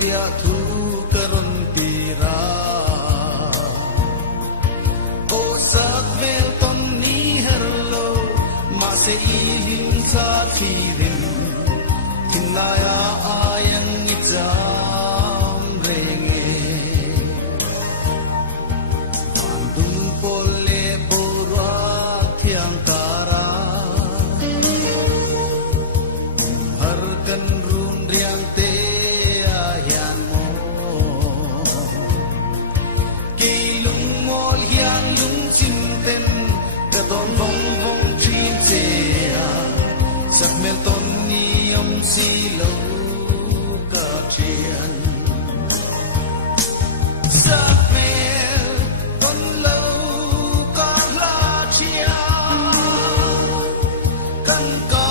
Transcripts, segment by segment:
dia thu karon pira o sak vel ton ni hello ma se ihim sa thirin hinaya ayang itam renge andun pole borwa thiang kara har kan run riang te ayan mo kilung mol yang lung chin ten ka ton vong vong chin te sak mel ton ni om si lo ka chian sak mel ton lo ka la chian kan ka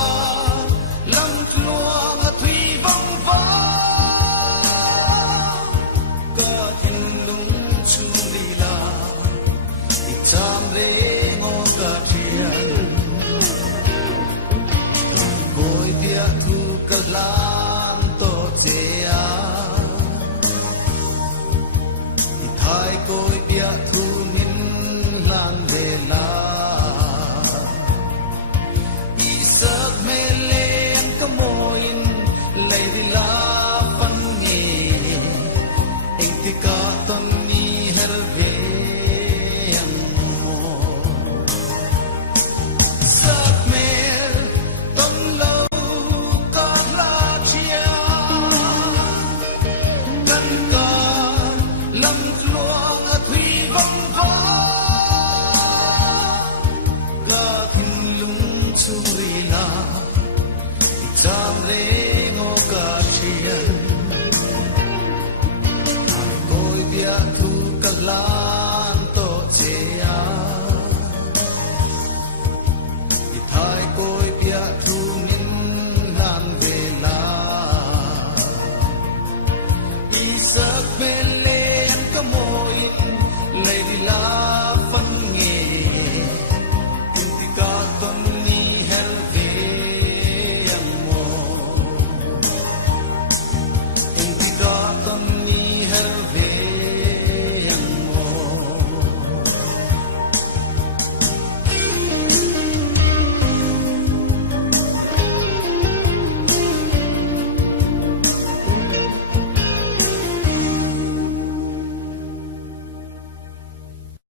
lam tluang a thủy vong vong ka hin lung chu li la i tam re mo ka chian koi dia thu ka lan to che a i thai koi dia thu nin lan ve la i sak me len ka moin lei di la pan ni eng ti ka ton ni her ve ang mo sak me ton lo ka la chia kan ka lam tluang a thủy vong vong ka hin lung chu ri la i tam re